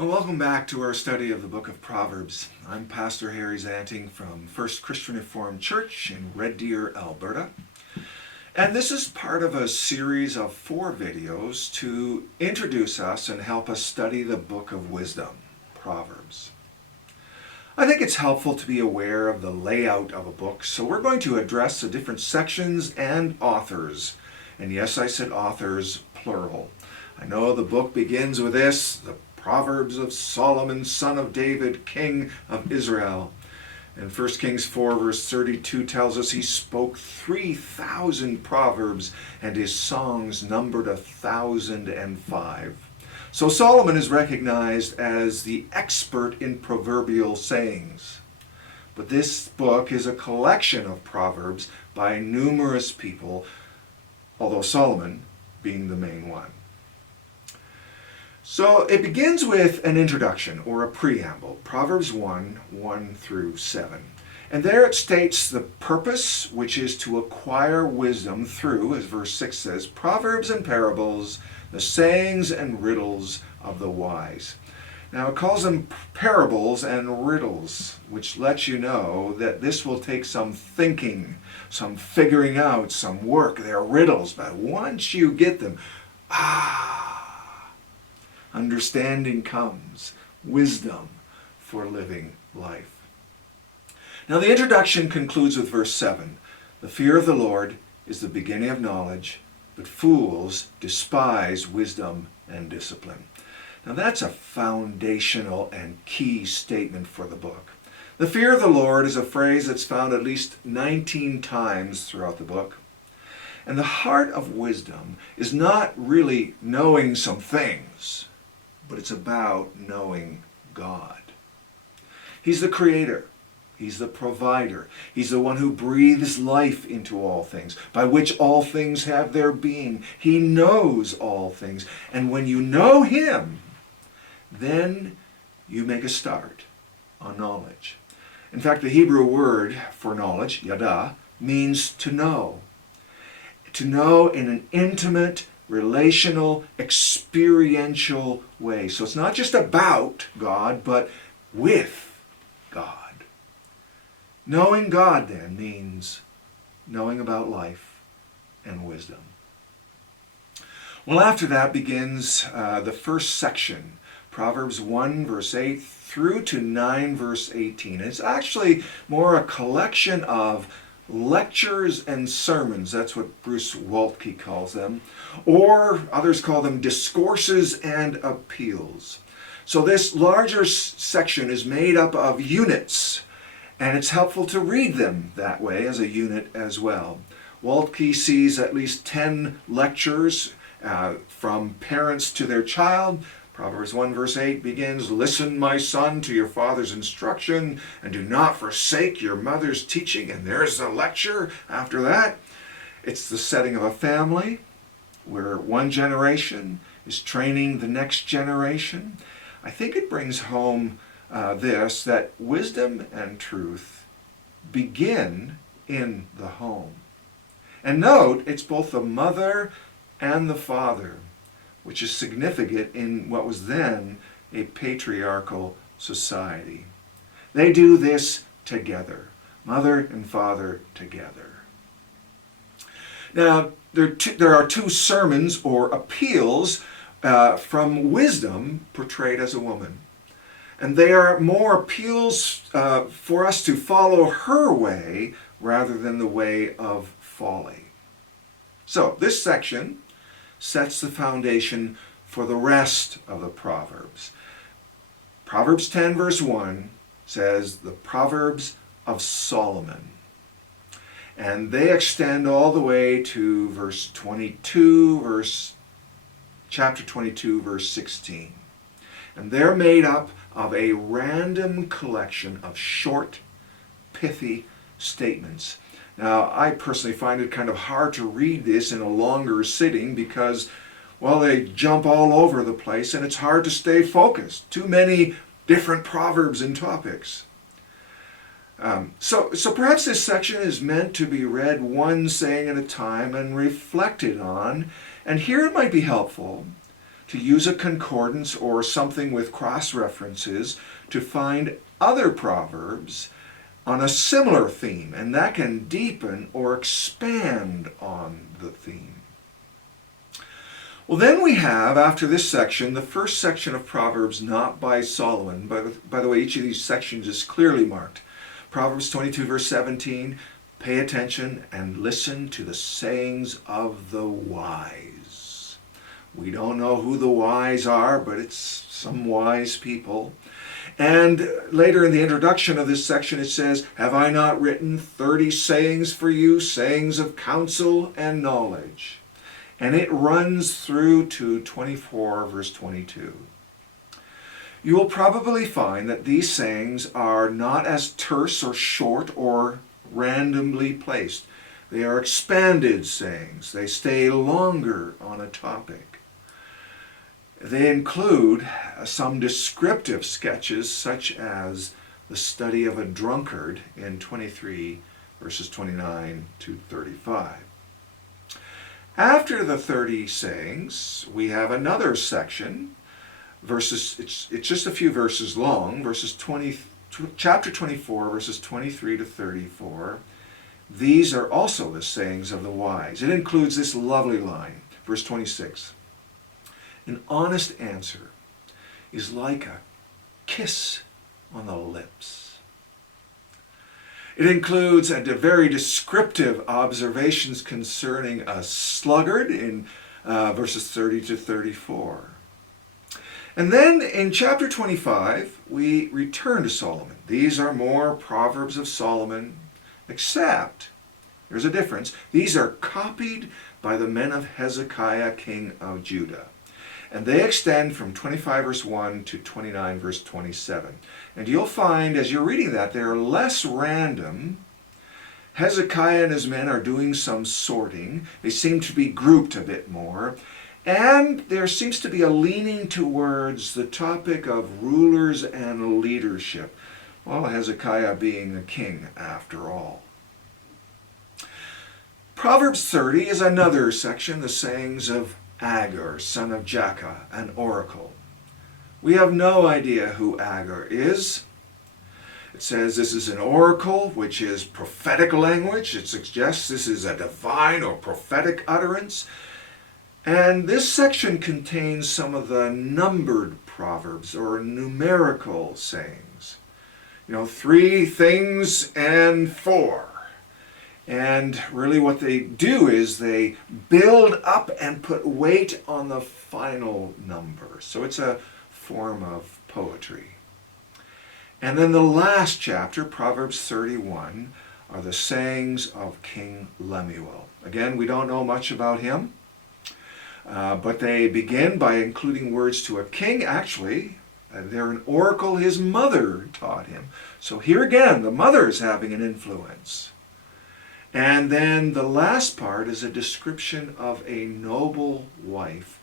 Well, welcome back to our study of the Book of Proverbs. I'm Pastor Harry Zanting from First Christian Reformed Church in Red Deer, Alberta. And this is part of a series of 4 videos to introduce us and help us study the Book of Wisdom, Proverbs. I think it's helpful to be aware of the layout of a book, so we're going to address the different sections and authors. And yes, I said authors, plural. I know the book begins with this, the Proverbs of Solomon, son of David, king of Israel. And 1 Kings 4 verse 32 tells us he spoke 3,000 proverbs and his songs numbered 1,005. So Solomon is recognized as the expert in proverbial sayings. But this book is a collection of proverbs by numerous people, although Solomon being the main one. So it begins with an introduction or a preamble, Proverbs 1 through 7. And there it states the purpose, which is to acquire wisdom through, as verse 6 says, proverbs and parables, the sayings and riddles of the wise. Now it calls them parables and riddles, which lets you know that this will take some thinking, some figuring out, some work. They're riddles, but once you get them, understanding comes, wisdom for living life. Now the introduction concludes with verse 7. The fear of the Lord is the beginning of knowledge, but fools despise wisdom and discipline. Now that's a foundational and key statement for the book. The fear of the Lord is a phrase that's found at least 19 times throughout the book. And the heart of wisdom is not really knowing some things, but it's about knowing God. He's the creator. He's the provider. He's the one who breathes life into all things, by which all things have their being. He knows all things. And when you know him, then you make a start on knowledge. In fact, the Hebrew word for knowledge, yada, means to know. To know in an intimate, relational, experiential way. So it's not just about God, but with God. Knowing God then means knowing about life and wisdom. Well, after that begins the first section, Proverbs 1 verse 8 through to 9 verse 18. It's actually more a collection of lectures and sermons, that's what Bruce Waltke calls them, or others call them discourses and appeals. So this larger section is made up of units, and it's helpful to read them that way as a unit as well. Waltke sees at least 10 lectures from parents to their child. Proverbs 1 verse 8 begins, "Listen, my son, to your father's instruction, and do not forsake your mother's teaching." And there's a lecture after that. It's the setting of a family where one generation is training the next generation. I think it brings home that wisdom and truth begin in the home. And note, it's both the mother and the father, which is significant in what was then a patriarchal society. They do this together, mother and father together. Now, there are 2 sermons or appeals from wisdom portrayed as a woman. And they are more appeals for us to follow her way rather than the way of folly. So, this section sets the foundation for the rest of the Proverbs. Proverbs 10 verse 1 says the Proverbs of Solomon. And they extend all the way to chapter 22 verse 16. And they're made up of a random collection of short, pithy statements. Now, I personally find it kind of hard to read this in a longer sitting because, well, they jump all over the place and it's hard to stay focused. Too many different proverbs and topics. So perhaps this section is meant to be read one saying at a time and reflected on. And here it might be helpful to use a concordance or something with cross-references to find other proverbs on a similar theme, and that can deepen or expand on the theme. Well, then we have, after this section, the first section of Proverbs not by Solomon. By the way, each of these sections is clearly marked. Proverbs 22, verse 17, pay attention and listen to the sayings of the wise. We don't know who the wise are, but it's some wise people. And later in the introduction of this section it says, have I not written 30 sayings for you, sayings of counsel and knowledge? And it runs through to 24, verse 22. You will probably find that these sayings are not as terse or short or randomly placed. They are expanded sayings. They stay longer on a topic. They include some descriptive sketches, such as the study of a drunkard in 23, verses 29 to 35. After the 30 sayings, we have another section, it's just a few verses long, chapter 24, verses 23 to 34. These are also the sayings of the wise. It includes this lovely line, verse 26. An honest answer is like a kiss on the lips. It includes very descriptive observations concerning a sluggard in verses 30 to 34. And then in chapter 25, we return to Solomon. These are more Proverbs of Solomon, except, there's a difference, these are copied by the men of Hezekiah, king of Judah. And they extend from 25 verse 1 to 29 verse 27. And you'll find as you're reading that they're less random. Hezekiah and his men are doing some sorting. They seem to be grouped a bit more. And there seems to be a leaning towards the topic of rulers and leadership. Well, Hezekiah being a king after all. Proverbs 30 is another section, the sayings of Agur, son of Jakeh, an oracle. We have no idea who Agur is. It says this is an oracle, which is prophetic language. It suggests this is a divine or prophetic utterance. And this section contains some of the numbered proverbs or numerical sayings. 3 things and 4. And really what they do is they build up and put weight on the final number. So it's a form of poetry. And then the last chapter, Proverbs 31, are the sayings of King Lemuel. Again, we don't know much about him, but they begin by including words to a king. Actually, they're an oracle his mother taught him. So here again, the mother is having an influence. And then the last part is a description of a noble wife,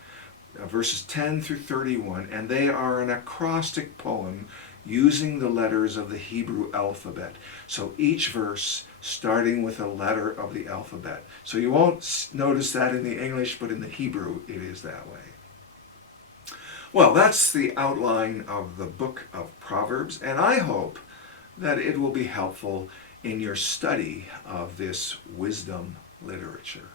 verses 10 through 31, and they are an acrostic poem using the letters of the Hebrew alphabet. So each verse starting with a letter of the alphabet. So you won't notice that in the English, but in the Hebrew it is that way. Well, that's the outline of the book of Proverbs, and I hope that it will be helpful in your study of this wisdom literature.